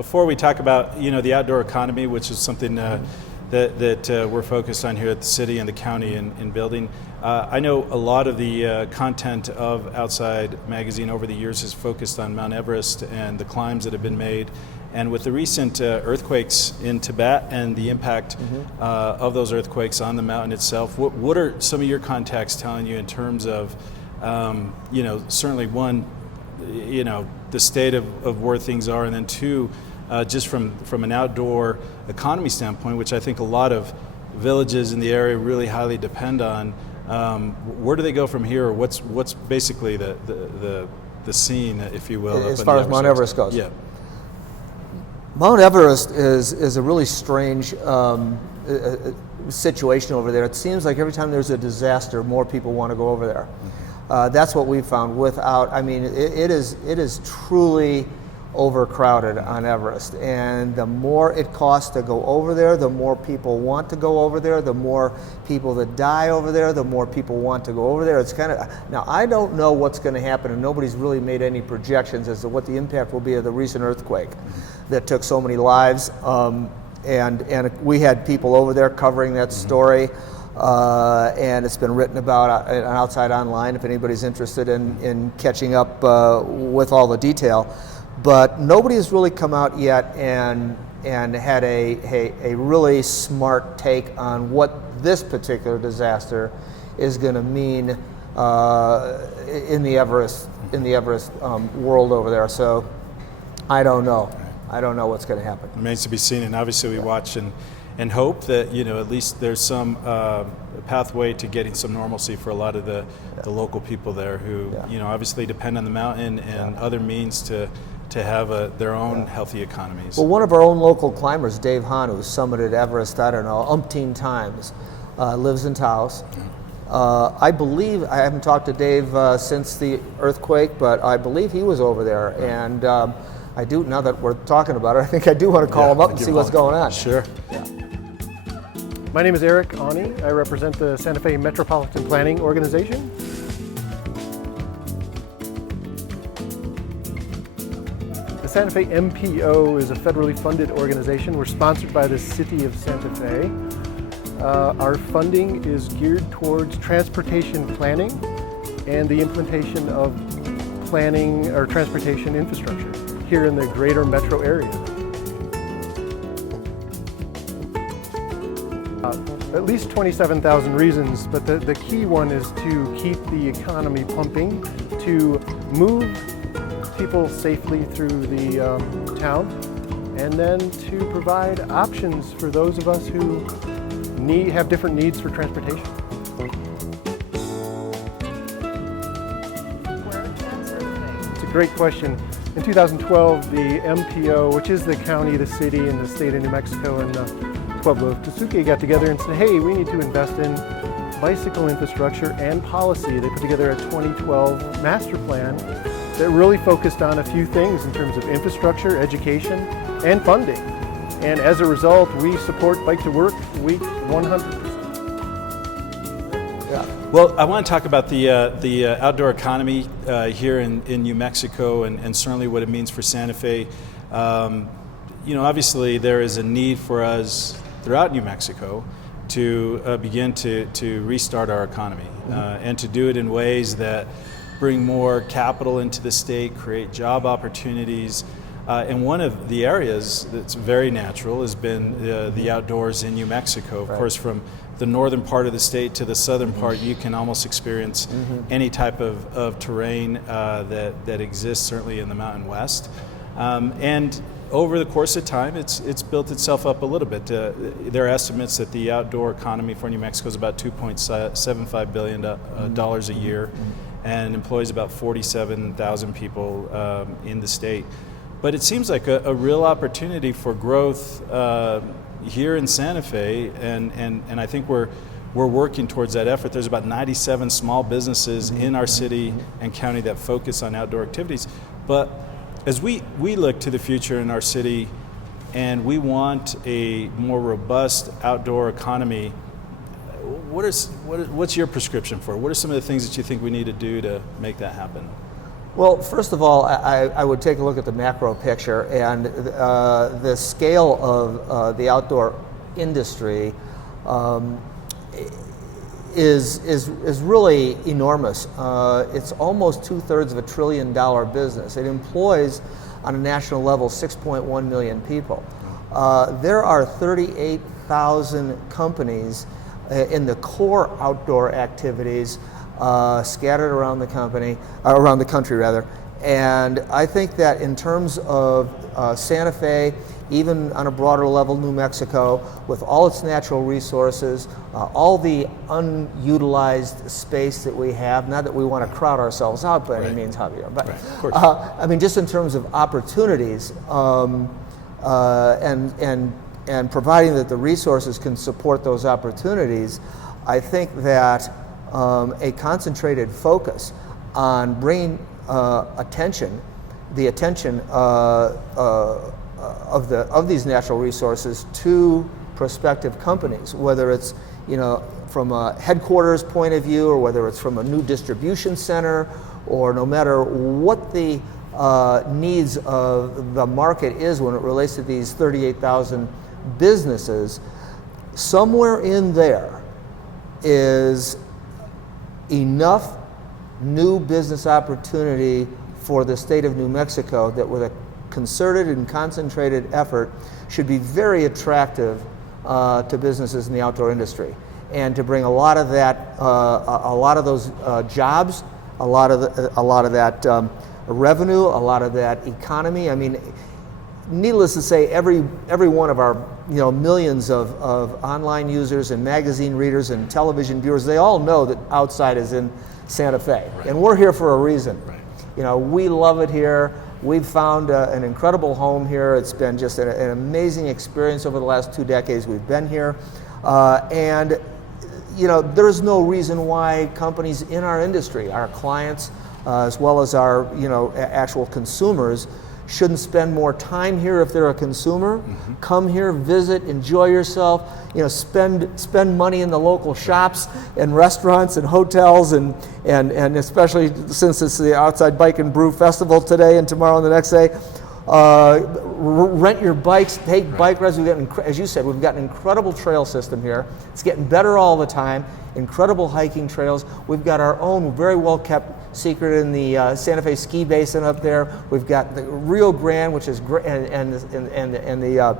before we talk about the outdoor economy, which is something that we're focused on here at the city and the county in building. I know a lot of the content of Outside Magazine over the years has focused on Mount Everest and the climbs that have been made. And with the recent earthquakes in Tibet and the impact of those earthquakes on the mountain itself, what are some of your contacts telling you in terms of, certainly one, the state of where things are, and then two, just from an outdoor economy standpoint, which I think a lot of villages in the area really highly depend on. Where do they go from here? Or what's basically the scene, if you will, as far as Mount Everest goes? Yeah. Mount Everest is a really strange situation over there. It seems like every time there's a disaster, more people want to go over there. That's what we found. It is truly overcrowded on Everest, and the more it costs to go over there, the more people want to go over there, the more people that die over there, the more people want to go over there. It's now I don't know what's going to happen, and nobody's really made any projections as to what the impact will be of the recent earthquake that took so many lives, and we had people over there covering that story. And it's been written about Outside Online if anybody's interested in catching up with all the detail. But nobody has really come out yet and had a really smart take on what this particular disaster is going to mean in the Everest world over there. So I don't know. I don't know what's going to happen. Remains to be seen, and obviously we watch and hope that at least there's some pathway to getting some normalcy for a lot of the local people there who obviously depend on the mountain and other means to have their own healthy economies. Well, one of our own local climbers, Dave Hahn, who's summited Everest, umpteen times, lives in Taos. I believe, I haven't talked to Dave since the earthquake, but I believe he was over there. And I do, now that we're talking about it, I think I do want to call him up and see what's going on. Sure. Yeah. My name is Eric Ani. I represent the Santa Fe Metropolitan Planning Organization. The Santa Fe MPO is a federally funded organization. We're sponsored by the City of Santa Fe. Our funding is geared towards transportation planning and the implementation of planning or transportation infrastructure here in the greater metro area. At least 27,000 reasons, but the key one is to keep the economy pumping, to move people safely through the town, and then to provide options for those of us who have different needs for transportation. It's a great question. In 2012, the MPO, which is the county, the city, and the state of New Mexico, and Pueblo of Tesuque got together and said, hey, we need to invest in bicycle infrastructure and policy. They put together a 2012 master plan that really focused on a few things in terms of infrastructure, education, and funding. And as a result, we support Bike to Work Week 100%. Well, I want to talk about the outdoor economy here in New Mexico and certainly what it means for Santa Fe. Obviously there is a need for us throughout New Mexico to begin to restart our economy and to do it in ways that bring more capital into the state, create job opportunities. And one of the areas that's very natural has been the outdoors in New Mexico. Of course, from the northern part of the state to the southern part, you can almost experience any type of terrain that exists, certainly in the Mountain West. And over the course of time, it's built itself up a little bit. There are estimates that the outdoor economy for New Mexico is about $2.75 billion a year and employs about 47,000 people in the state. But it seems like a real opportunity for growth here in Santa Fe, and I think we're working towards that effort. There's about 97 small businesses in our city and county that focus on outdoor activities. But as we look to the future in our city and we want a more robust outdoor economy, what's your prescription for it? What are some of the things that you think we need to do to make that happen? Well, first of all, I would take a look at the macro picture, and the scale of the outdoor industry is really enormous. It's almost 2/3 of $1 trillion business. It employs, on a national level, 6.1 million people. There are 38,000 companies in the core outdoor activities scattered around the country rather. And I think that in terms of Santa Fe, even on a broader level, New Mexico, with all its natural resources, all the unutilized space that we have, not that we want to crowd ourselves out by any means, Javier, but of course. I mean, just in terms of opportunities, and providing that the resources can support those opportunities, I think that a concentrated focus on bringing the attention of these natural resources to prospective companies, whether it's from a headquarters point of view, or whether it's from a new distribution center, or no matter what the needs of the market is when it relates to these 38,000 businesses, somewhere in there is enough new business opportunity for the state of New Mexico that, with a concerted and concentrated effort, should be very attractive to businesses in the outdoor industry, and to bring a lot of that, a lot of those jobs, a lot of that revenue, a lot of that economy. I mean, needless to say, every one of our millions of online users and magazine readers and television viewers, they all know that Outside is in Santa Fe, and we're here for a reason. We love it here. We've found an incredible home here. It's been just an amazing experience over the last 2 decades we've been here, and there's no reason why companies in our industry, our clients, as well as our actual consumers, shouldn't spend more time here if they're a consumer. Mm-hmm. Come here, visit, enjoy yourself. Spend money in the local shops and restaurants and hotels, and especially since it's the Outside Bike and Brew Festival today and tomorrow and the next day. Rent your bikes, take bike rides. As you said, we've got an incredible trail system here. It's getting better all the time. Incredible hiking trails. We've got our own very well kept secret in the Santa Fe ski basin up there. We've got the Rio Grande, which is great, and the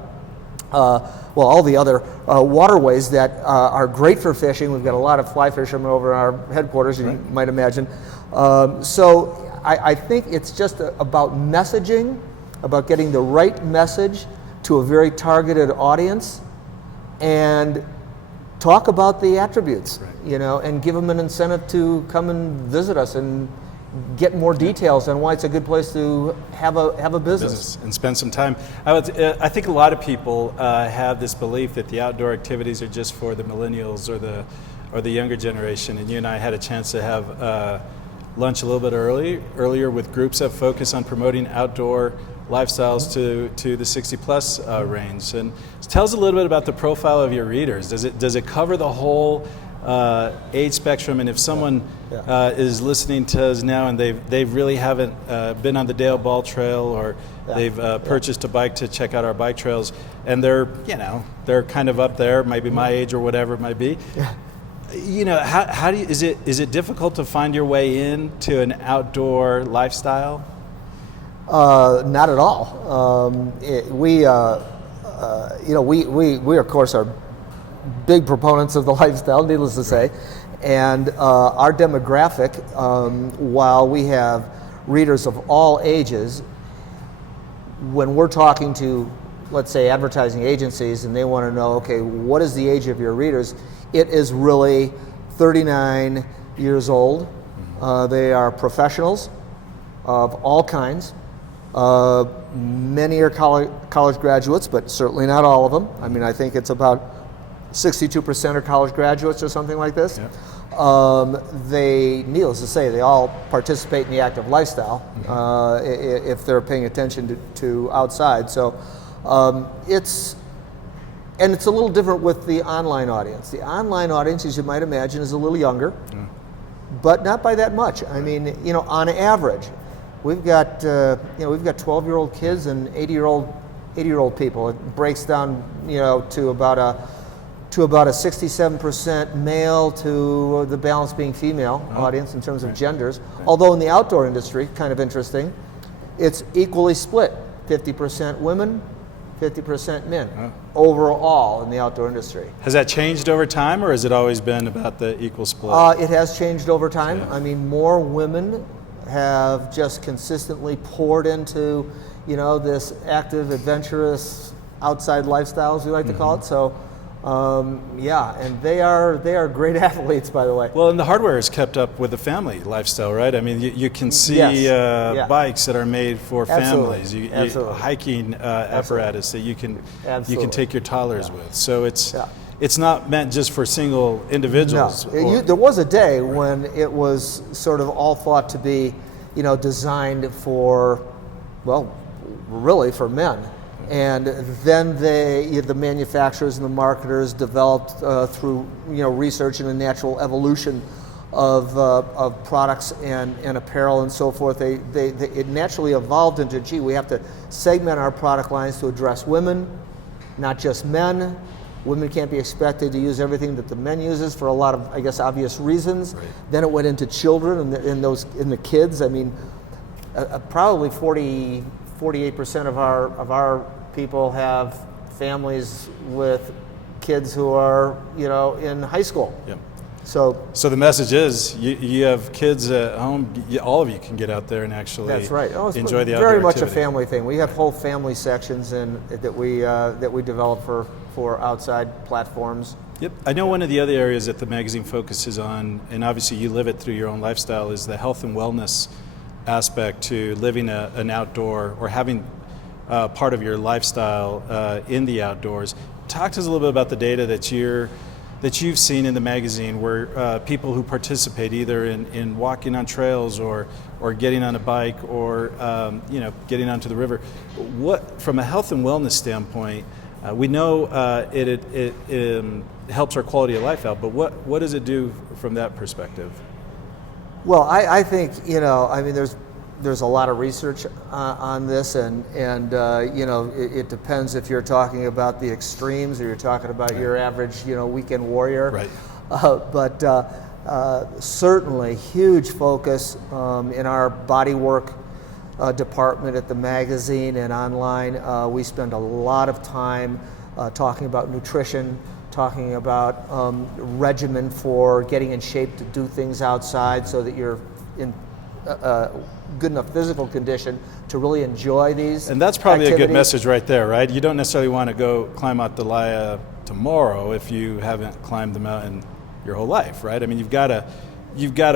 all the other waterways that are great for fishing. We've got a lot of fly fishermen over our headquarters, you might imagine. So I think it's just about messaging, about getting the right message to a very targeted audience, and talk about the attributes, and give them an incentive to come and visit us and get more details on why it's a good place to have a business and spend some time. I think a lot of people have this belief that the outdoor activities are just for the millennials or the younger generation. And you and I had a chance to have lunch a little bit earlier with groups that focus on promoting outdoor lifestyles to the 60-plus range. And tell us a little bit about the profile of your readers. Does it cover the whole age spectrum? And if someone is listening to us now and they really haven't been on the Dale Ball Trail, or they've purchased a bike to check out our bike trails, and they're kind of up there, maybe my age or whatever it might be. How do you, is it difficult to find your way into an outdoor lifestyle? Not at all. We of course are big proponents of the lifestyle, needless to say, and our demographic, while we have readers of all ages, when we're talking to, let's say, advertising agencies, and they want to know, okay, what is the age of your readers? It is really 39 years old. They are professionals of all kinds. Many are college graduates, but certainly not all of them. I mean, I think it's about 62% are college graduates or something like this. They, needless to say, they all participate in the active lifestyle if they're paying attention to outside. So it's a little different with the online audience. The online audience, as you might imagine, is a little younger, but not by that much. I mean, on average, we've got 12-year-old kids and 80-year-old people. It breaks down, to about a 67% male to the balance being female audience in terms of genders. Although in the outdoor industry, kind of interesting, it's equally split, 50% women, 50% men overall in the outdoor industry. Has that changed over time, or has it always been about the equal split? It has changed over time. Yeah. I mean, more women have just consistently poured into, this active, adventurous, outside lifestyle, as we like to call it. So, and they are great athletes, by the way. Well, and the hardware is kept up with the family lifestyle, right? I mean, you can see bikes that are made for families, Absolutely. hiking apparatus that you can take your toddlers with. So it's not meant just for single individuals. No. There was a day when it was sort of all thought to be, designed for, really for men. And then the manufacturers and the marketers developed through research and the natural evolution of products and apparel and so forth. It naturally evolved into, we have to segment our product lines to address women, not just men. Women can't be expected to use everything that the men uses for a lot of, I guess, obvious reasons. Right. Then it went into children and the kids. I mean, probably 48% of our people have families with kids who are, in high school. Yep. So the message is, you have kids at home. All of you can get out there and actually that's right. enjoy the outdoor very much activity. A family thing. We have whole family sections that we develop for outside platforms. Yep. I know one of the other areas that the magazine focuses on, and obviously you live it through your own lifestyle, is the health and wellness aspect to living an outdoor or having part of your lifestyle in the outdoors. Talk to us a little bit about the data that you've seen in the magazine, where people who participate either in walking on trails or getting on a bike or getting onto the river. What, from a health and wellness standpoint, we know it helps our quality of life out, but what does it do from that perspective? Well, I think there's a lot of research on this, and it depends if you're talking about the extremes or you're talking about your average weekend warrior. Right. But certainly huge focus in our bodywork department at the magazine and online. We spend a lot of time talking about nutrition, talking about regimen for getting in shape to do things outside so that you're in good enough physical condition to really enjoy these. And that's probably activities. a good message right there, right? You don't necessarily want to go climb Mount Delia tomorrow if you haven't climbed the mountain your whole life, right? I mean, you've got to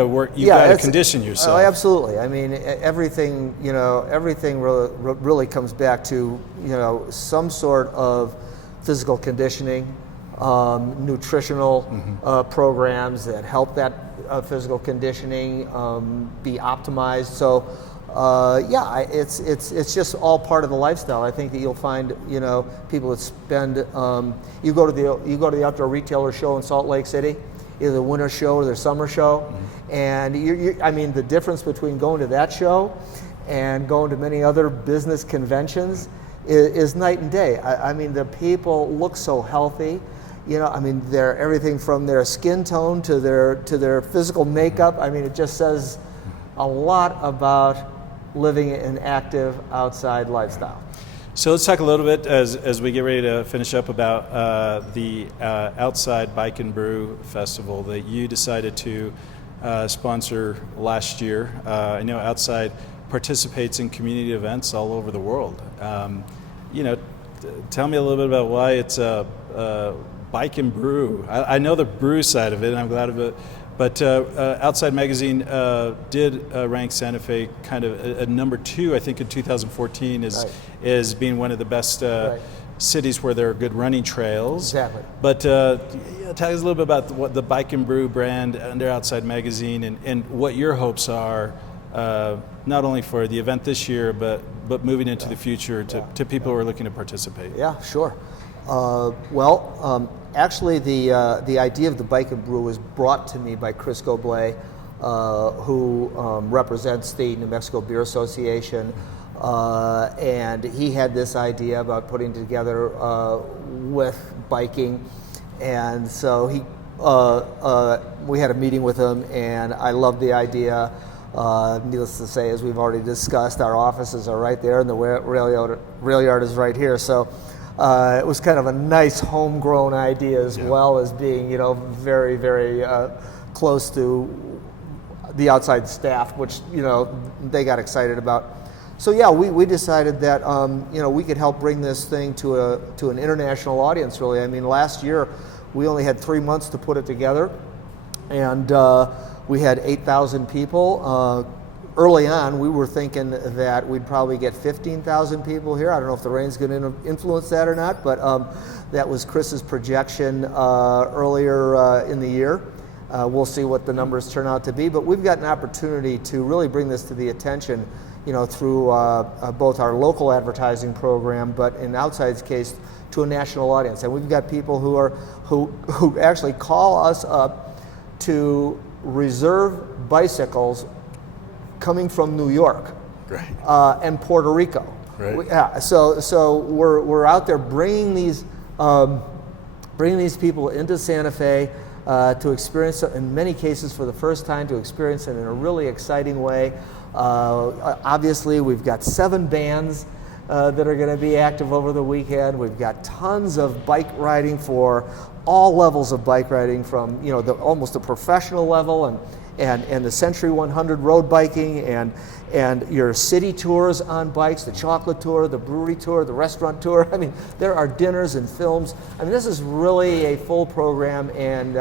work, you've got to condition yourself. Absolutely. I mean, everything really comes back to some sort of physical conditioning, nutritional programs that help that physical conditioning be optimized. So, it's just all part of the lifestyle. I think that you'll find people that spend. You go to the outdoor retailer show in Salt Lake City, either the winter show or the summer show, and the difference between going to that show and going to many other business conventions is night and day. I mean, the people look so healthy. They're everything from their skin tone to their physical makeup. I mean, it just says a lot about living an active outside lifestyle. So let's talk a little bit as we get ready to finish up about the Outside Bike and Brew Festival that you decided to sponsor last year. I know Outside participates in community events all over the world. Tell me a little bit about why it's a bike and brew. I know the brew side of it, and I'm glad of it. But Outside Magazine did rank Santa Fe kind of a number 2, I think, in 2014 as being one of the best cities where there are good running trails. Exactly. But tell us a little bit about what the Bike and Brew brand under Outside Magazine and what your hopes are, not only for the event this year, but moving into the future to people who are looking to participate. Yeah, sure. Actually, the idea of the Bike and Brew was brought to me by Chris Goblet who represents the New Mexico Beer Association, and he had this idea about putting together with biking, and so we had a meeting with him, and I loved the idea. Needless to say, as we've already discussed, our offices are right there, and the rail yard is right here. So it was kind of a nice homegrown idea, as well as being, very, very close to the outside staff, which they got excited about. So yeah, we decided that we could help bring this thing to an international audience. Really, I mean, last year we only had 3 months to put it together, and we had 8,000 people. Early on, we were thinking that we'd probably get 15,000 people here. I don't know if the rain's going to influence that or not, but that was Chris's projection earlier in the year. We'll see what the numbers turn out to be, but we've got an opportunity to really bring this to the attention, through both our local advertising program, but in Outside's case, to a national audience. And we've got people who actually call us up to reserve bicycles coming from New York, and Puerto Rico. Right. So we're out there bringing these people into Santa Fe to experience it, in many cases for the first time, to experience it in a really exciting way. Obviously, we've got 7 bands that are going to be active over the weekend. We've got tons of bike riding for all levels of bike riding, from almost the professional level and the Century 100 road biking and your city tours on bikes, the chocolate tour, the brewery tour, the restaurant tour. I mean, there are dinners and films. I mean, this is really a full program, and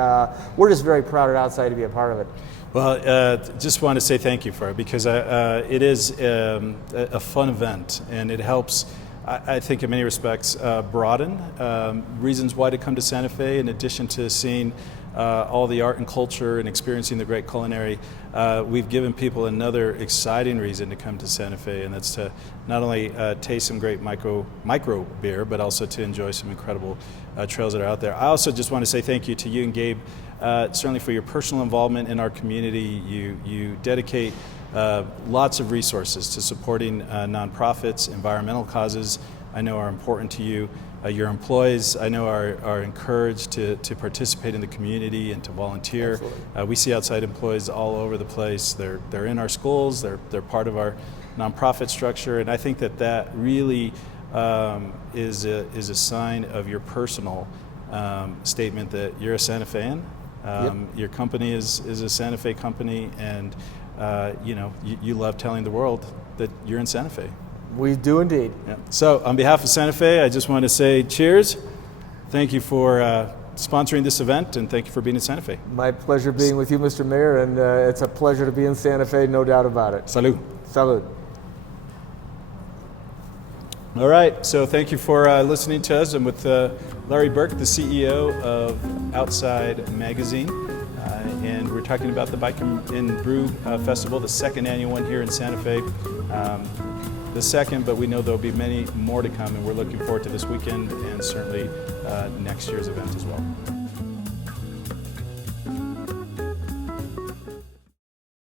we're just very proud at Outside to be a part of it. Well, just want to say thank you for it, because it is a fun event, and it helps, I think, in many respects, broaden reasons why to come to Santa Fe. In addition to seeing all the art and culture and experiencing the great culinary, we've given people another exciting reason to come to Santa Fe, and that's to not only taste some great micro beer, but also to enjoy some incredible trails that are out there. I also just want to say thank you to you and Gabe, certainly for your personal involvement in our community. You dedicate lots of resources to supporting nonprofits. Environmental causes, I know, are important to you. Your employees, I know, are encouraged to participate in the community and to volunteer. We see Outside employees all over the place. They're in our schools. They're part of our nonprofit structure, and I think that really is a sign of your personal statement that you're a Santa Fean. Your company is a Santa Fe company, and you love telling the world that you're in Santa Fe. We do indeed. Yeah. So on behalf of Santa Fe, I just want to say cheers. Thank you for sponsoring this event, and thank you for being in Santa Fe. My pleasure being with you, Mr. Mayor, and it's a pleasure to be in Santa Fe, no doubt about it. Salud. Salud. All right, so thank you for listening to us. I'm with Larry Burke, the CEO of Outside Magazine, and we're talking about the Bike and Brew Festival, the second annual one here in Santa Fe. The second, but we know there'll be many more to come, and we're looking forward to this weekend and certainly next year's event as well.